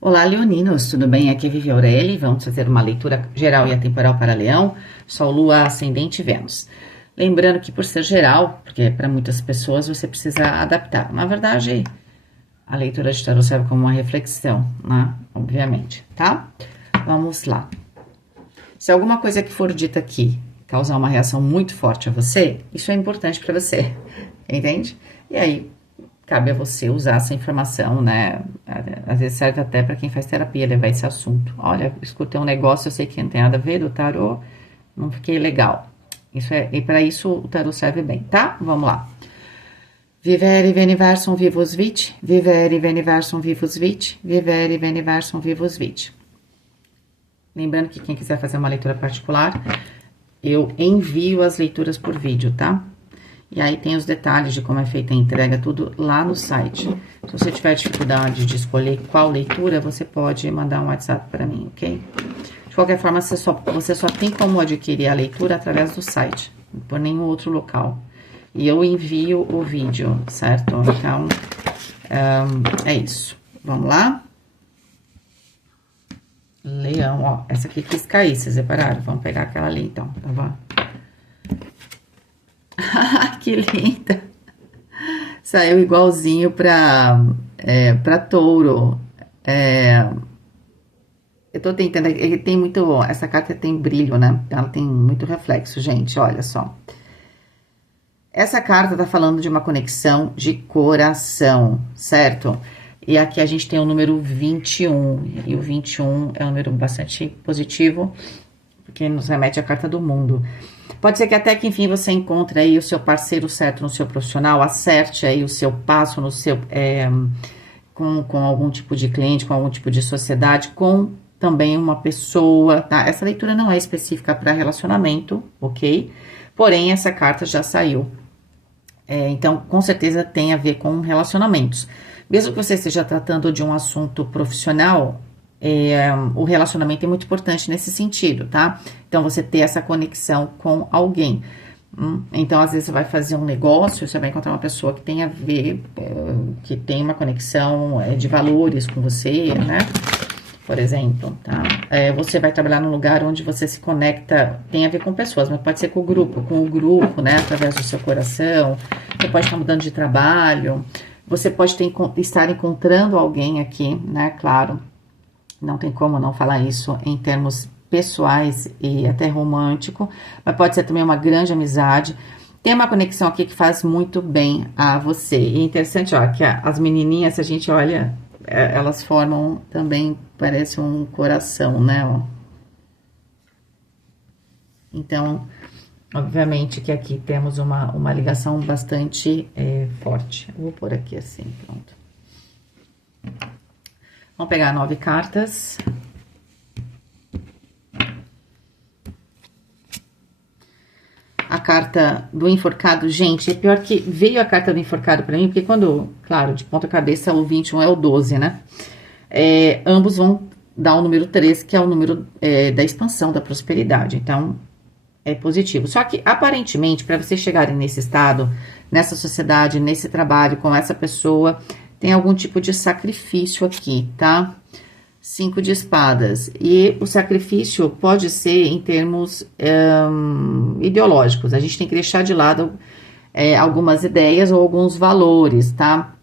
Olá, leoninos, tudo bem? Aqui é Vivi Aureli. Vamos fazer uma leitura geral e atemporal para Leão, Sol, Lua, Ascendente e Vênus. Lembrando que por ser geral, porque para muitas pessoas você precisa adaptar. Na verdade, a leitura de tarô serve como uma reflexão, né? Obviamente, tá? Vamos lá. Se alguma coisa que for dita aqui causar uma reação muito forte a você, isso é importante para você, entende? E aí, cabe a você usar essa informação, né? Às vezes serve até para quem faz terapia levar esse assunto. Olha, escutei um negócio, eu sei que não tem nada a ver do tarô, não fiquei legal. E para isso o tarô serve bem, tá? Vamos lá. Vivere veniversum vivus vit, vivere veniversum vivus vit, vivere veniversum vivus vit. Lembrando que quem quiser fazer uma leitura particular, eu envio as leituras por vídeo, tá? E aí tem os detalhes de como é feita a entrega, tudo lá no site. Se você tiver dificuldade de escolher qual leitura, você pode mandar um WhatsApp para mim, ok? De qualquer forma, você só tem como adquirir a leitura através do site, por nenhum outro local. E eu envio o vídeo, certo? Então, é isso. Vamos lá? Leão, ó. Essa aqui quis cair, vocês repararam? Vamos pegar aquela ali, então, tá bom? Que linda! Saiu igualzinho pra touro. Eu tô tentando, ele tem muito, essa carta tem brilho, né? Ela tem muito reflexo, gente, olha só. Essa carta tá falando de uma conexão de coração, certo? E aqui a gente tem o número 21, e o 21 é um número bastante positivo, porque nos remete à carta do mundo. Pode ser que até que, enfim, você encontre aí o seu parceiro certo no seu profissional, acerte aí o seu passo no seu, com algum tipo de cliente, com algum tipo de sociedade, com também uma pessoa, tá? Essa leitura não é específica para relacionamento, ok? Porém, essa carta já saiu. Então, com certeza tem a ver com relacionamentos. Mesmo que você esteja tratando de um assunto profissional, o relacionamento é muito importante nesse sentido, tá? Então, você ter essa conexão com alguém. Então, às vezes, você vai fazer um negócio, você vai encontrar uma pessoa que tem a ver, que tem uma conexão de valores com você, né? Por exemplo, tá? Você vai trabalhar num lugar onde você se conecta, tem a ver com pessoas, mas pode ser com o grupo, né? Através do seu coração. Você pode estar mudando de trabalho. Você pode estar encontrando alguém aqui, né? Claro. Não tem como não falar isso em termos pessoais e até romântico, mas pode ser também uma grande amizade. Tem uma conexão aqui que faz muito bem a você. E é interessante, ó, que as menininhas, se a gente olha, elas formam também, parece um coração, né, ó. Então, obviamente que aqui temos uma ligação bastante forte. Eu vou pôr aqui assim, pronto. Vamos pegar 9 cartas. A carta do enforcado, gente, é pior que veio a carta do enforcado pra mim, porque quando, claro, de ponta cabeça o 21 é o 12, né? Ambos vão dar o número 3, que é o número da expansão, da prosperidade. Então, é positivo. Só que, aparentemente, para vocês chegarem nesse estado, nessa sociedade, nesse trabalho, com essa pessoa, tem algum tipo de sacrifício aqui, tá? 5 de espadas. E o sacrifício pode ser em termos ideológicos. A gente tem que deixar de lado algumas ideias ou alguns valores, tá?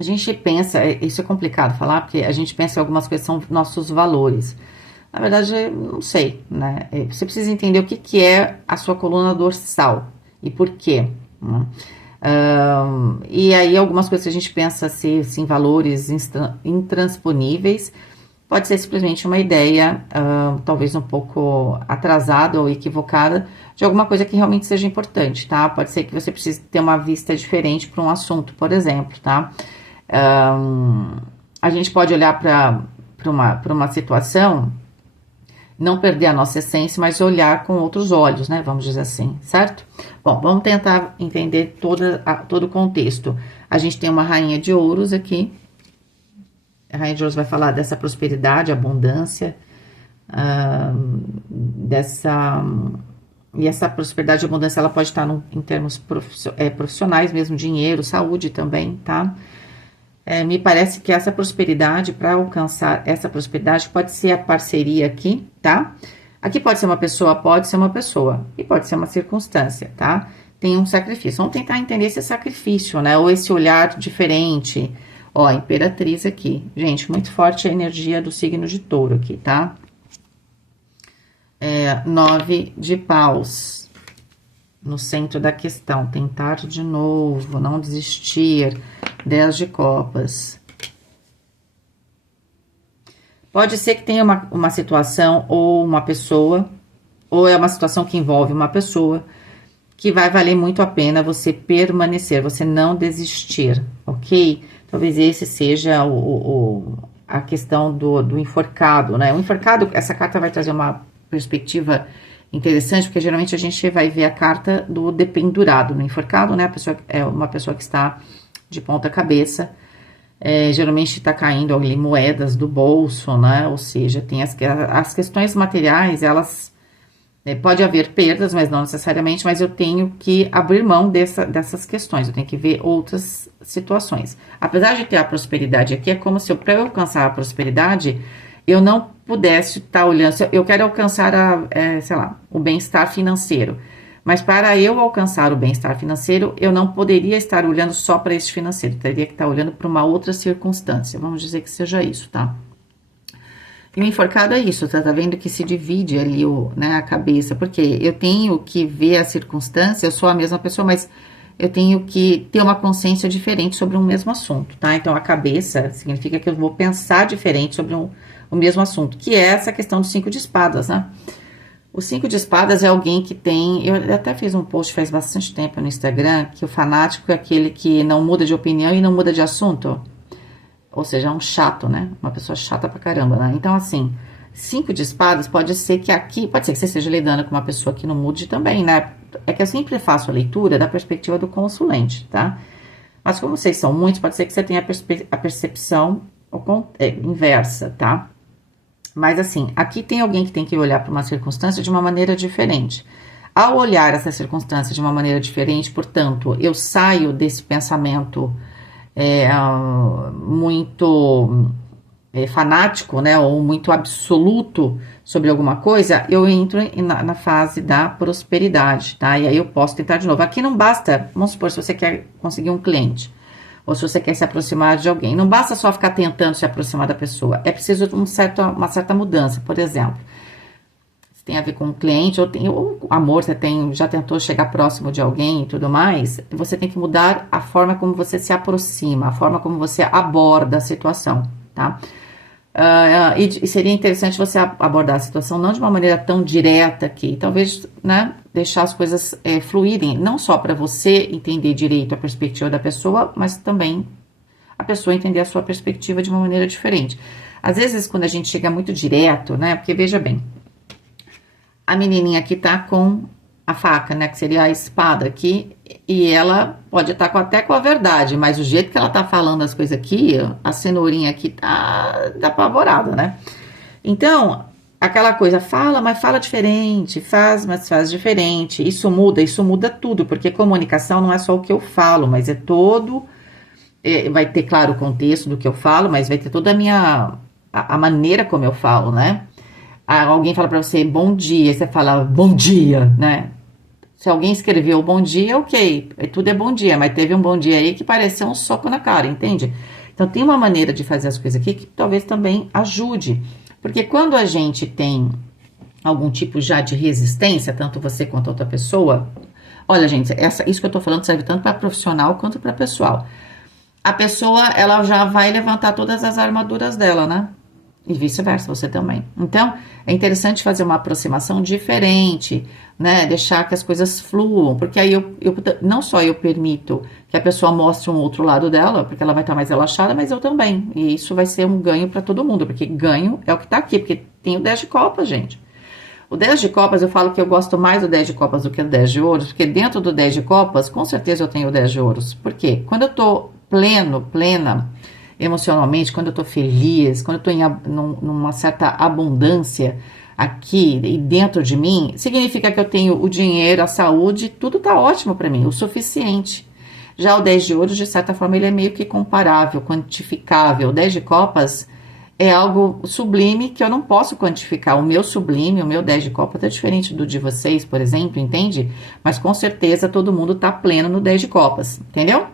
A gente pensa, isso é complicado falar, porque a gente pensa que algumas coisas são nossos valores. Na verdade, não sei, né? Você precisa entender o que é a sua coluna dorsal e por quê, né? E aí algumas coisas que a gente pensa ser assim, valores intransponíveis, pode ser simplesmente uma ideia, talvez um pouco atrasada ou equivocada, de alguma coisa que realmente seja importante, tá? Pode ser que você precise ter uma vista diferente para um assunto, por exemplo, tá? A gente pode olhar para uma situação, não perder a nossa essência, mas olhar com outros olhos, né? Vamos dizer assim, certo? Bom, vamos tentar entender todo o contexto. A gente tem uma rainha de ouros aqui. A rainha de ouros vai falar dessa prosperidade, abundância, e essa prosperidade e abundância, ela pode estar em termos profissionais mesmo, dinheiro, saúde também, tá? Me parece que essa prosperidade, para alcançar essa prosperidade, pode ser a parceria aqui, tá? Aqui pode ser uma pessoa, e pode ser uma circunstância, tá? Tem um sacrifício. Vamos tentar entender esse sacrifício, né? Ou esse olhar diferente. Ó, Imperatriz aqui. Gente, muito forte a energia do signo de Touro aqui, tá? 9 de paus. No centro da questão. Tentar de novo, não desistir. 10 de copas. Pode ser que tenha uma situação ou uma pessoa, ou é uma situação que envolve uma pessoa, que vai valer muito a pena você permanecer, você não desistir, ok? Talvez esse seja a questão do enforcado, né? O enforcado, essa carta vai trazer uma perspectiva interessante, porque geralmente a gente vai ver a carta do dependurado. No enforcado, né? A pessoa é uma pessoa que está de ponta cabeça, geralmente está caindo ali moedas do bolso, né? Ou seja, tem as questões materiais, elas pode haver perdas, mas não necessariamente, mas eu tenho que abrir mão dessas questões, eu tenho que ver outras situações. Apesar de ter a prosperidade aqui, é como se para eu alcançar a prosperidade, eu não pudesse estar olhando, eu quero alcançar sei lá, o bem-estar financeiro. Mas para eu alcançar o bem-estar financeiro, eu não poderia estar olhando só para este financeiro. Eu teria que estar olhando para uma outra circunstância. Vamos dizer que seja isso, tá? E o enforcado é isso, tá vendo que se divide ali a cabeça. Porque eu tenho que ver a circunstância, eu sou a mesma pessoa, mas eu tenho que ter uma consciência diferente sobre um mesmo assunto, tá? Então, a cabeça significa que eu vou pensar diferente sobre o mesmo assunto, que é essa questão do 5 de espadas, né? O 5 de espadas é alguém que tem... Eu até fiz um post faz bastante tempo no Instagram, que o fanático é aquele que não muda de opinião e não muda de assunto. Ou seja, é um chato, né? Uma pessoa chata pra caramba, né? Então, assim, 5 de espadas pode ser que aqui... Pode ser que você esteja lidando com uma pessoa que não mude também, né? É que eu sempre faço a leitura da perspectiva do consulente, tá? Mas como vocês são muitos, pode ser que você tenha a percepção inversa, tá? Mas assim, aqui tem alguém que tem que olhar para uma circunstância de uma maneira diferente. Ao olhar essa circunstância de uma maneira diferente, portanto, eu saio desse pensamento muito fanático, né, ou muito absoluto sobre alguma coisa, eu entro na fase da prosperidade, tá? E aí eu posso tentar de novo. Aqui não basta, vamos supor, se você quer conseguir um cliente, ou se você quer se aproximar de alguém. Não basta só ficar tentando se aproximar da pessoa. É preciso uma certa mudança. Por exemplo, se tem a ver com um cliente, ou amor, você já tentou chegar próximo de alguém e tudo mais, você tem que mudar a forma como você se aproxima, a forma como você aborda a situação, tá? E seria interessante você abordar a situação não de uma maneira tão direta aqui, talvez, né, deixar as coisas fluírem, não só para você entender direito a perspectiva da pessoa, mas também a pessoa entender a sua perspectiva de uma maneira diferente. Às vezes, quando a gente chega muito direto, né, porque veja bem, a menininha aqui tá com a faca, né, que seria a espada aqui, e ela pode estar até com a verdade, mas o jeito que ela tá falando as coisas aqui, a cenourinha aqui tá apavorada, né? Então, aquela coisa, fala, mas fala diferente, faz, mas faz diferente, isso muda tudo, porque comunicação não é só o que eu falo, mas é todo, vai ter, claro, o contexto do que eu falo, mas vai ter toda a maneira como eu falo, né? Alguém fala pra você, bom dia, você fala, bom dia, né? Se alguém escreveu bom dia, ok, tudo é bom dia, mas teve um bom dia aí que pareceu um soco na cara, entende? Então, tem uma maneira de fazer as coisas aqui que talvez também ajude. Porque quando a gente tem algum tipo já de resistência, tanto você quanto outra pessoa... Olha, gente, isso que eu tô falando serve tanto para profissional quanto para pessoal. A pessoa, ela já vai levantar todas as armaduras dela, né? E vice-versa, você também. Então, é interessante fazer uma aproximação diferente, né? Deixar que as coisas fluam, porque aí não só eu permito que a pessoa mostre um outro lado dela, porque ela vai estar mais relaxada, mas eu também. E isso vai ser um ganho para todo mundo, porque ganho é o que tá aqui, porque tem o 10 de copas, gente. O 10 de copas, eu falo que eu gosto mais do 10 de copas do que o 10 de ouros, porque dentro do 10 de copas, com certeza eu tenho o 10 de ouros. Por quê? Quando eu tô plena, emocionalmente, quando eu tô feliz, quando eu tô numa certa abundância aqui e dentro de mim, significa que eu tenho o dinheiro, a saúde, tudo tá ótimo para mim, o suficiente. Já o 10 de ouros, de certa forma, ele é meio que comparável, quantificável. O 10 de copas é algo sublime que eu não posso quantificar. O meu sublime, o meu 10 de copas é diferente do de vocês, por exemplo, entende? Mas com certeza todo mundo tá pleno no 10 de copas, entendeu?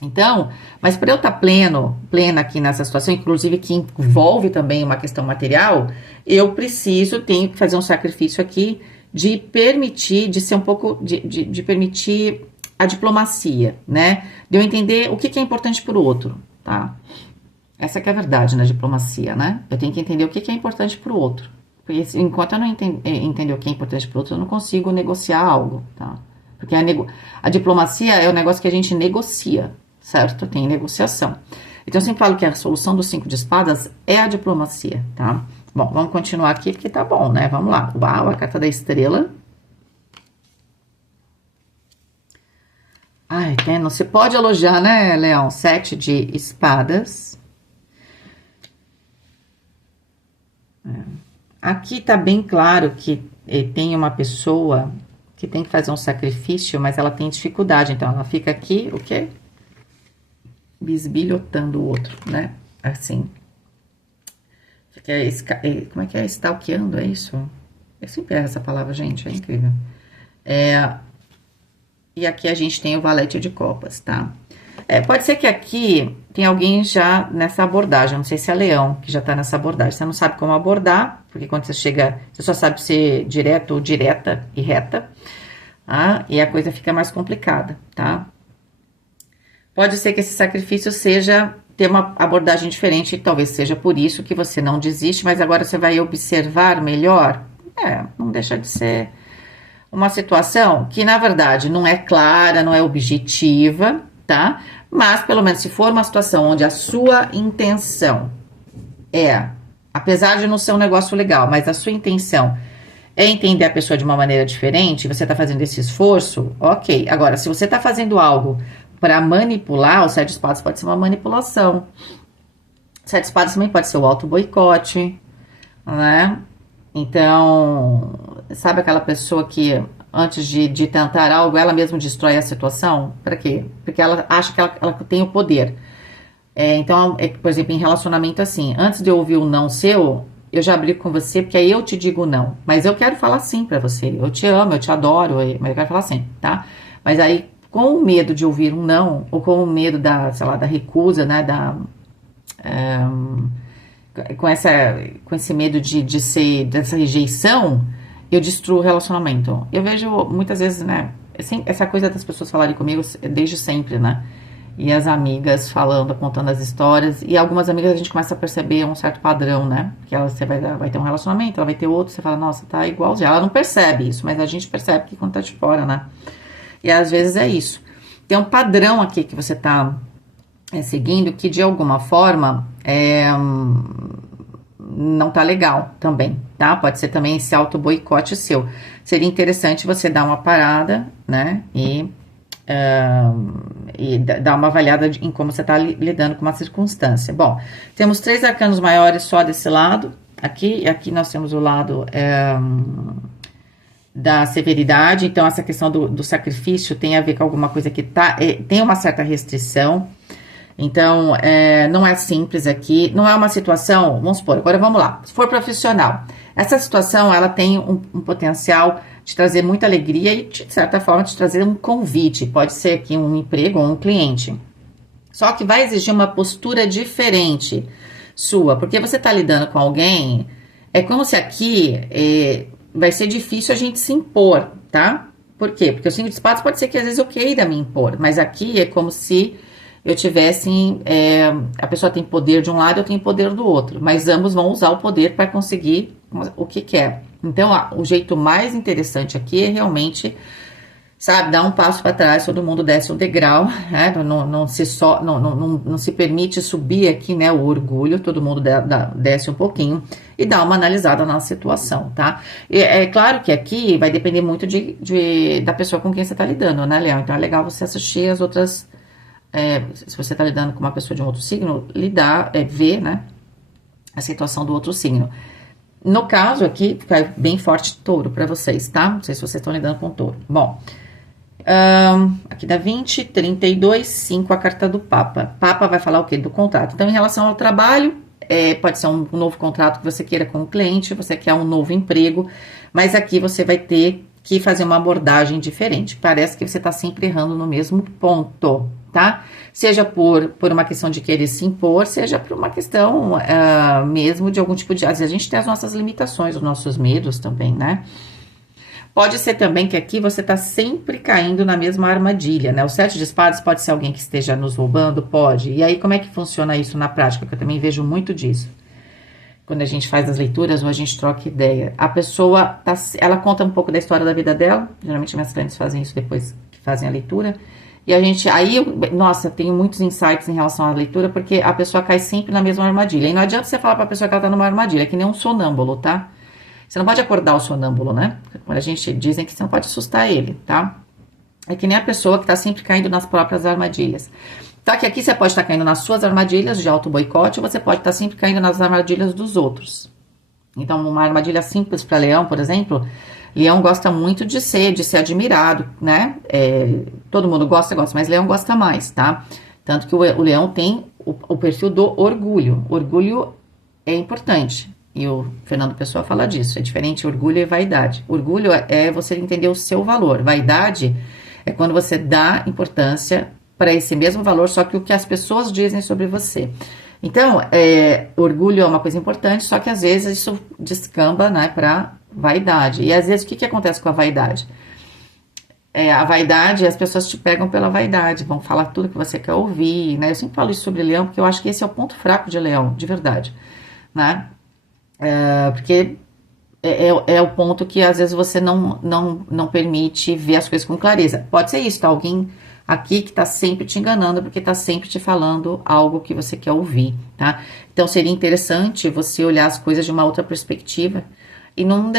Então, mas para eu estar plena aqui nessa situação, inclusive que envolve também uma questão material, eu tenho que fazer um sacrifício aqui de permitir, de ser um pouco, de permitir a diplomacia, né? De eu entender o que é importante para o outro, tá? Essa que é a verdade na diplomacia, né? Eu tenho que entender o que é importante para o outro. Porque enquanto eu não entender o que é importante para o outro, eu não consigo negociar algo, tá? Porque a diplomacia é o negócio que a gente negocia, certo? Tem negociação. Então, eu sempre falo que a solução dos 5 de espadas é a diplomacia, tá? Bom, vamos continuar aqui porque tá bom, né? Vamos lá. Uau, a carta da estrela. Ai, não se pode elogiar, né, Leão? 7 de espadas. Aqui tá bem claro que tem uma pessoa que tem que fazer um sacrifício, mas ela tem dificuldade. Então, ela fica aqui, o quê? Bisbilhotando o outro, né? Assim. Como é que é? Stalkeando, é isso? Eu sempre erro essa palavra, gente, é incrível. E aqui a gente tem o valete de copas, tá? Pode ser que aqui tem alguém já nessa abordagem, não sei se é leão que já tá nessa abordagem. Você não sabe como abordar, porque quando você chega, você só sabe ser direto ou direta e reta, tá? E a coisa fica mais complicada, tá? Pode ser que esse sacrifício seja ter uma abordagem diferente, talvez seja por isso que você não desiste, mas agora você vai observar melhor. Não deixa de ser uma situação que, na verdade, não é clara, não é objetiva, tá? Mas, pelo menos, se for uma situação onde a sua intenção apesar de não ser um negócio legal, mas a sua intenção é entender a pessoa de uma maneira diferente, você tá fazendo esse esforço, ok. Agora, se você tá fazendo algo para manipular, o 7 de espadas pode ser uma manipulação. 7 de espadas também pode ser o auto-boicote, né? Então, sabe aquela pessoa que antes de tentar algo, ela mesma destrói a situação? Para quê? Porque ela acha que ela tem o poder. Então, por exemplo, em relacionamento assim, antes de eu ouvir o não seu, eu já brigo com você, porque aí eu te digo não. Mas eu quero falar sim pra você. Eu te amo, eu te adoro, mas eu quero falar sim, tá? Mas aí, com o medo de ouvir um não, ou com o medo sei lá, da recusa, né, com esse medo dessa rejeição, eu destruo o relacionamento. Eu vejo muitas vezes, né, essa coisa das pessoas falarem comigo desde sempre, né, e as amigas falando, contando as histórias, e algumas amigas a gente começa a perceber um certo padrão, né, que você vai ter um relacionamento, ela vai ter outro, você fala, nossa, tá igualzinho. Ela não percebe isso, mas a gente percebe que quando tá de fora, né, e às vezes é isso. Tem um padrão aqui que você tá seguindo que de alguma forma não tá legal também, tá? Pode ser também esse auto-boicote seu. Seria interessante você dar uma parada, né? E dar uma avaliada em como você tá lidando com uma circunstância. Bom, temos 3 arcanos maiores só desse lado, aqui, e aqui nós temos o lado da severidade. Então, essa questão do sacrifício tem a ver com alguma coisa que tem uma certa restrição. Então, não é simples aqui, não é uma situação, vamos supor, agora vamos lá, se for profissional, essa situação, ela tem um potencial de trazer muita alegria e, de certa forma, de trazer um convite, pode ser aqui um emprego ou um cliente, só que vai exigir uma postura diferente sua, porque você está lidando com alguém, é como se aqui vai ser difícil a gente se impor, tá? Por quê? Porque o 5 de espadas pode ser que às vezes eu queira me impor, mas aqui é como se eu tivesse, a pessoa tem poder de um lado, eu tenho poder do outro, mas ambos vão usar o poder para conseguir o que quer. Então, o jeito mais interessante aqui é realmente, sabe, dar um passo para trás, todo mundo desce um degrau, né? Não se permite subir aqui, né, o orgulho, todo mundo desce um pouquinho e dá uma analisada na situação, tá? E é claro que aqui vai depender muito da pessoa com quem você tá lidando, né, Leão? Então, é legal você assistir as outras... se você está lidando com uma pessoa de um outro signo, ver, né, a situação do outro signo. No caso aqui, fica bem forte touro para vocês, tá? Não sei se vocês estão lidando com touro. Bom, Aqui dá 20, 32, 5 a carta do Papa. Papa vai falar o quê? Do contrato. Então, em relação ao trabalho, pode ser um novo contrato que você queira com o cliente, você quer um novo emprego, mas aqui você vai ter que fazer uma abordagem diferente. Parece que você está sempre errando no mesmo ponto, tá? Seja por uma questão de querer se impor, seja por uma questão mesmo de algum tipo de... Às vezes a gente tem as nossas limitações, os nossos medos também, né? Pode ser também que aqui você está sempre caindo na mesma armadilha, né? O 7 de espadas pode ser alguém que esteja nos roubando? Pode. E aí, como é que funciona isso na prática? Que eu também vejo muito disso. Quando a gente faz as leituras ou a gente troca ideia. A pessoa, ela conta um pouco da história da vida dela. Geralmente, minhas clientes fazem isso depois que fazem a leitura. E a gente, aí, nossa, eu tenho muitos insights em relação à leitura, porque a pessoa cai sempre na mesma armadilha. E não adianta você falar para a pessoa que ela está numa armadilha, é que nem um sonâmbulo, tá? Você não pode acordar o sonâmbulo, né? Quando a gente dizem que você não pode assustar ele, tá? É que nem a pessoa que tá sempre caindo nas próprias armadilhas. Tá que aqui você pode estar caindo nas suas armadilhas de auto-boicote, ou você pode estar sempre caindo nas armadilhas dos outros. Então, uma armadilha simples para leão, por exemplo, leão gosta muito de ser admirado, né? Todo mundo gosta, mas leão gosta mais, tá? Tanto que o leão tem o perfil do orgulho. Orgulho é importante. E o Fernando Pessoa fala disso, é diferente orgulho e vaidade. Orgulho é você entender o seu valor. Vaidade é quando você dá importância para esse mesmo valor, só que o que as pessoas dizem sobre você. Então, orgulho é uma coisa importante, só que às vezes isso descamba, né, para vaidade. E às vezes o que acontece com a vaidade? A vaidade, as pessoas te pegam pela vaidade, vão falar tudo que você quer ouvir, né? Eu sempre falo isso sobre leão, porque eu acho que esse é o ponto fraco de leão, de verdade, né? Porque é o ponto que às vezes você não permite ver as coisas com clareza. Pode ser isso, tá? Alguém aqui que tá sempre te enganando, porque tá sempre te falando algo que você quer ouvir, tá? Então seria interessante você olhar as coisas de uma outra perspectiva e não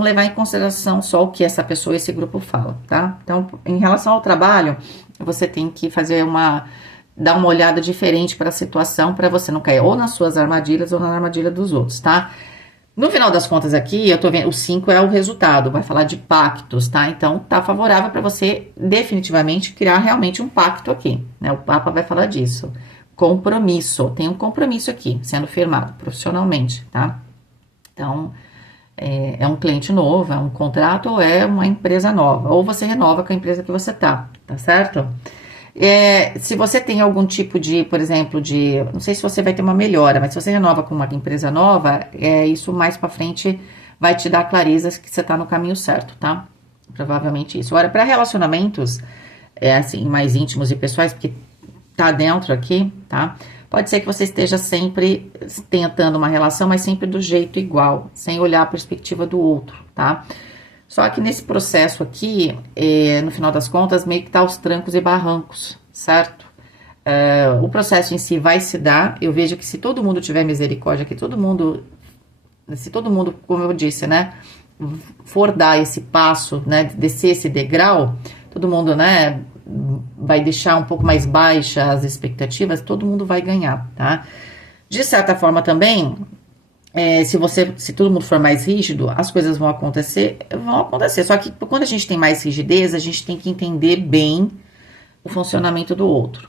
levar em consideração só o que essa pessoa e esse grupo fala, tá? Então, em relação ao trabalho, você tem que dar uma olhada diferente para a situação, para você não cair ou nas suas armadilhas ou na armadilha dos outros, tá? No final das contas aqui, eu tô vendo, o 5 é o resultado, vai falar de pactos, tá? Então, tá favorável para você definitivamente criar realmente um pacto aqui, né? O Papa vai falar disso. Compromisso, tem um compromisso aqui, sendo firmado profissionalmente, tá? Então, é um cliente novo, é um contrato ou é uma empresa nova, ou você renova com a empresa que você tá certo? Se você tem algum tipo de, por exemplo, não sei se você vai ter uma melhora, mas se você renova com uma empresa nova, isso mais pra frente vai te dar clareza que você tá no caminho certo, tá? Provavelmente isso. Agora, para relacionamentos, assim, mais íntimos e pessoais, porque tá dentro aqui, tá? Pode ser que você esteja sempre tentando uma relação, mas sempre do jeito igual, sem olhar a perspectiva do outro, tá? Só que nesse processo aqui, no final das contas, meio que tá aos trancos e barrancos, certo? O processo em si vai se dar, eu vejo que se todo mundo tiver misericórdia, se todo mundo, como eu disse, né, for dar esse passo, né, descer esse degrau, todo mundo, né, vai deixar um pouco mais baixa as expectativas, todo mundo vai ganhar, tá? De certa forma também, se todo mundo for mais rígido, as coisas vão acontecer. Só que quando a gente tem mais rigidez, a gente tem que entender bem o funcionamento do outro.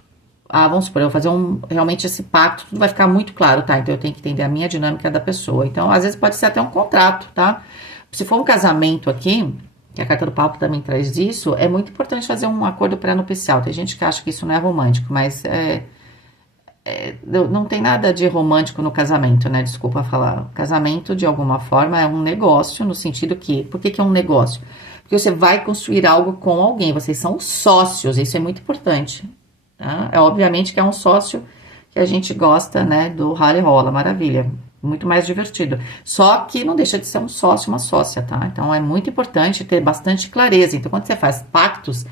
Vamos supor, eu vou fazer realmente esse pacto, tudo vai ficar muito claro, tá? Então eu tenho que entender a minha dinâmica da pessoa. Então, às vezes pode ser até um contrato, tá? Se for um casamento aqui, que a carta do Papa também traz isso, é muito importante fazer um acordo pré-nupcial. Tem gente que acha que isso não é romântico, mas não tem nada de romântico no casamento, né? Desculpa falar. Casamento, de alguma forma, é um negócio, no sentido que... Por que é um negócio? Porque você vai construir algo com alguém, vocês são sócios, isso é muito importante. Tá? Obviamente que é um sócio que a gente gosta, né? Do rally rola, maravilha. Muito mais divertido. Só que não deixa de ser um sócio, uma sócia, tá? Então, é muito importante ter bastante clareza. Então, quando você faz pactos,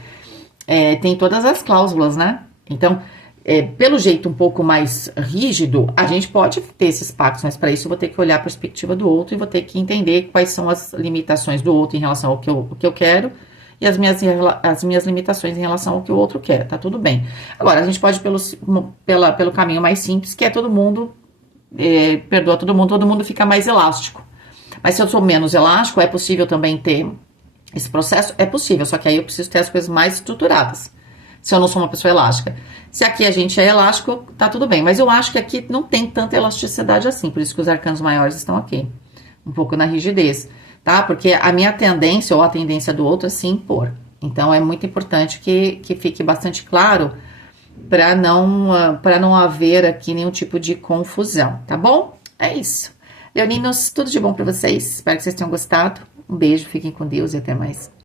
tem todas as cláusulas, né? Então... pelo jeito um pouco mais rígido, a gente pode ter esses pactos, mas para isso eu vou ter que olhar a perspectiva do outro e vou ter que entender quais são as limitações do outro em relação ao que eu quero e as minhas limitações em relação ao que o outro quer, tá tudo bem. Agora, a gente pode ir pelo caminho mais simples, que é todo mundo, perdoa todo mundo fica mais elástico. Mas se eu sou menos elástico, é possível também ter Esse processo é possível, só que aí eu preciso ter as coisas mais estruturadas. Se eu não sou uma pessoa elástica. Se aqui a gente é elástico, tá tudo bem. Mas eu acho que aqui não tem tanta elasticidade assim. Por isso que os arcanos maiores estão aqui. Um pouco na rigidez, tá? Porque a minha tendência, ou a tendência do outro, é se impor. Então, é muito importante que fique bastante claro para não haver aqui nenhum tipo de confusão, tá bom? É isso. Leoninos, tudo de bom para vocês. Espero que vocês tenham gostado. Um beijo, fiquem com Deus e até mais.